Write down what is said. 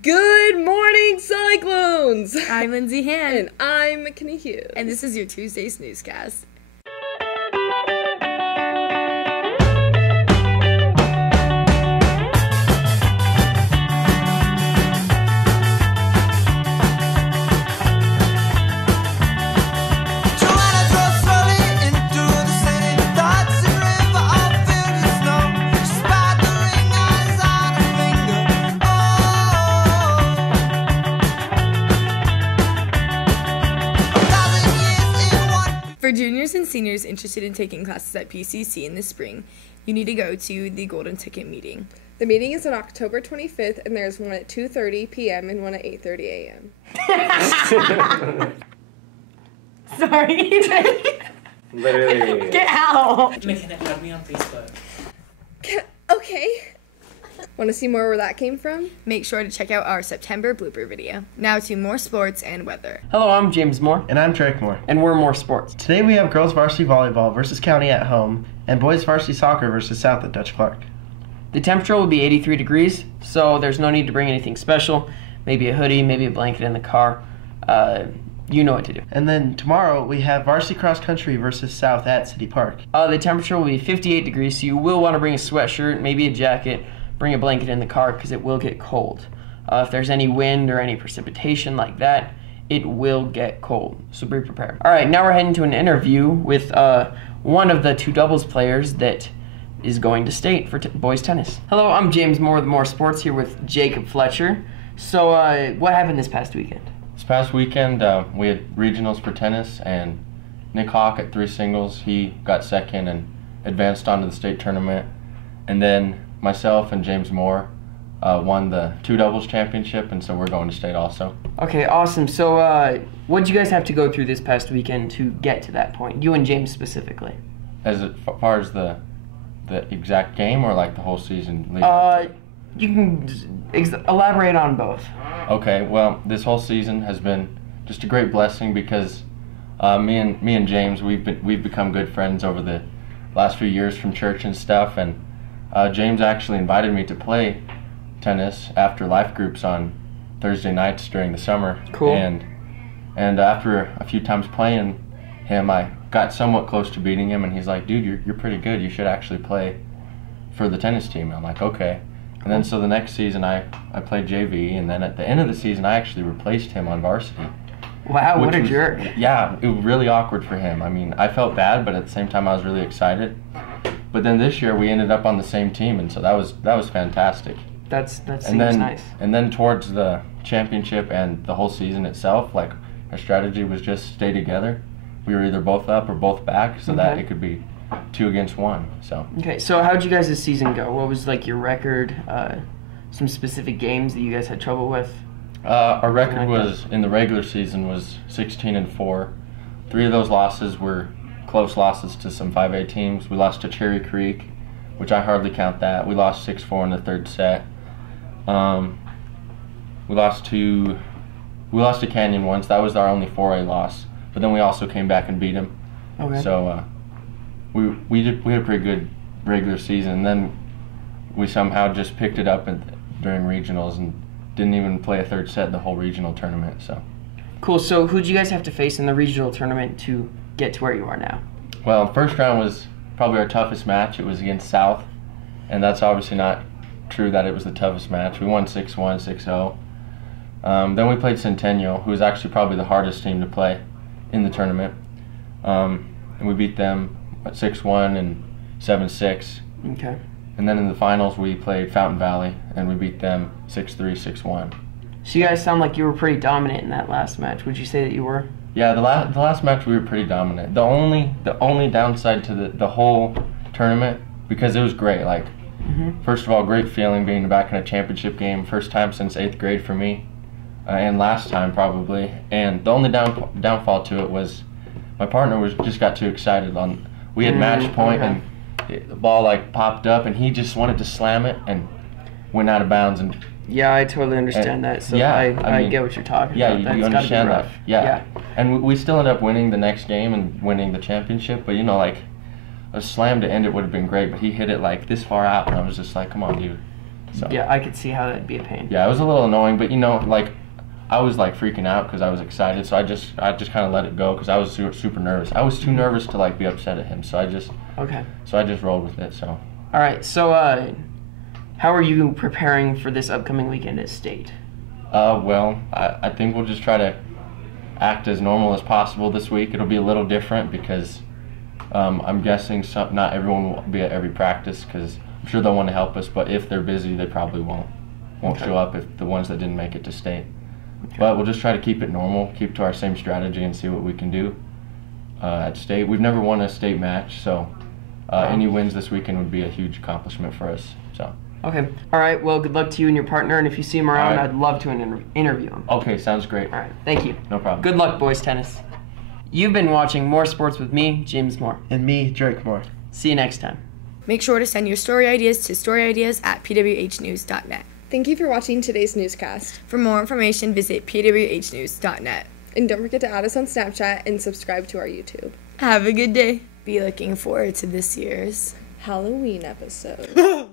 Good morning, Cyclones! I'm Lindsay Han. And I'm McKinney Hughes. And this is your Tuesday snoozecast. For juniors and seniors interested in taking classes at PCC in the spring, you need to go to the Golden Ticket meeting. The meeting is on October 25th, and there's one at 2:30 p.m. and one at 8:30 a.m. Sorry. Literally. Get out. McKenna, add me on Facebook. Okay. Want to see more where that came from? Make sure to check out our September blooper video. Now to more sports and weather. Hello, I'm James Moore. And I'm Drake Moore. And we're More Sports. Today we have girls varsity volleyball versus County at home, and boys varsity soccer versus South at Dutch Clark. The temperature will be 83 degrees, so there's no need to bring anything special. Maybe a hoodie, maybe a blanket in the car. You know what to do. And then tomorrow we have varsity cross country versus South at City Park. The temperature will be 58 degrees, so you will want to bring a sweatshirt, maybe a jacket, bring a blanket in the car because it will get cold. If there's any wind or any precipitation like that, it will get cold, so be prepared. All right, now we're heading to an interview with one of the two doubles players that is going to state for boys tennis. Hello, I'm James Moore with More Sports here with Jacob Fletcher. So what happened this past weekend? This past weekend, we had regionals for tennis, and Nick Hawk at 3 singles, he got second and advanced on to the state tournament. And then myself and James Moore won the 2 doubles championship, and so we're going to state also. Okay, awesome. So what did you guys have to go through this past weekend to get to that point? You and James specifically. As far as the exact game, or like the whole season? You can elaborate on both. Okay, well, this whole season has been just a great blessing because me and James, we've become good friends over the last few years from church and stuff, and James actually invited me to play tennis after life groups on Thursday nights during the summer. Cool. And after a few times playing him, I got somewhat close to beating him, and he's like, dude, you're pretty good. You should actually play for the tennis team. I'm like, okay. And then so the next season I played JV, and then at the end of the season I actually replaced him on varsity. Wow, what a jerk. Yeah, it was really awkward for him. I mean, I felt bad, but at the same time I was really excited. But then this year we ended up on the same team, and so that was fantastic. That seems nice. And then towards the championship and the whole season itself, like, our strategy was just stay together. We were either both up or both back, so that it could be 2 against 1. So. Okay, so how'd you guys' season go? What was like your record? Some specific games that you guys had trouble with? Our record was in the regular season was 16-4. 3 of those losses were close losses to some 5A teams. We lost to Cherry Creek, which I hardly count that. We lost 6-4 in the 3rd set. We lost to Canyon once. That was our only 4A loss. But then we also came back and beat them. Okay. So we had a pretty good regular season. And then we somehow just picked it up during regionals and didn't even play a 3rd set the whole regional tournament. So. Cool. So who'd you guys have to face in the regional tournament to get to where you are now? Well, first round was probably our toughest match. It was against South, and that's obviously not true that it was the toughest match. We won 6-1, 6-0. Then we played Centennial, who was actually probably the hardest team to play in the tournament, and we beat them at 6-1 and 7-6. Okay. And then in the finals we played Fountain Valley, and we beat them 6-3, 6-1. So you guys sound like you were pretty dominant in that last match. Would you say that you were? Yeah, the last match we were pretty dominant. The only downside to the whole tournament, because it was great. Like, first of all, great feeling being back in a championship game. First time since 8th grade for me, and last time probably. And the only downfall to it was my partner just got too excited. We had match point, and the ball like popped up, and he just wanted to slam it and went out of bounds. And yeah, I totally understand that. So yeah, I get what you're talking about. Yeah, you understand that. Yeah. And we still ended up winning the next game and winning the championship. But, you know, like, a slam to end it would have been great, but he hit it like this far out, and I was just like, come on, dude. So Yeah, I could see how that'd be a pain. yeah, it was a little annoying, but like I was like freaking out because I was excited, so I just kind of let it go because I was super nervous. I was too nervous to like be upset at him, so I just rolled with it. So All right, so how are you preparing for this upcoming weekend at state? well, I think we'll just try to act as normal as possible this week. It'll be a little different because I'm guessing not everyone will be at every practice because I'm sure they'll want to help us, but if they're busy, they probably won't show up if the ones that didn't make it to state. But we'll just try to keep it normal, keep to our same strategy, and see what we can do at state. We've never won a state match, so any wins this weekend would be a huge accomplishment for us. So. Okay. All right. Well, good luck to you and your partner, and if you see him around, All right. I'd love to interview him. Okay, sounds great. All right. Thank you. No problem. Good luck, boys tennis. You've been watching More Sports with me, James Moore. And me, Drake Moore. See you next time. Make sure to send your story ideas to storyideas@pwhnews.net. Thank you for watching today's newscast. For more information, visit pwhnews.net. And don't forget to add us on Snapchat and subscribe to our YouTube. Have a good day. Be looking forward to this year's Halloween episode.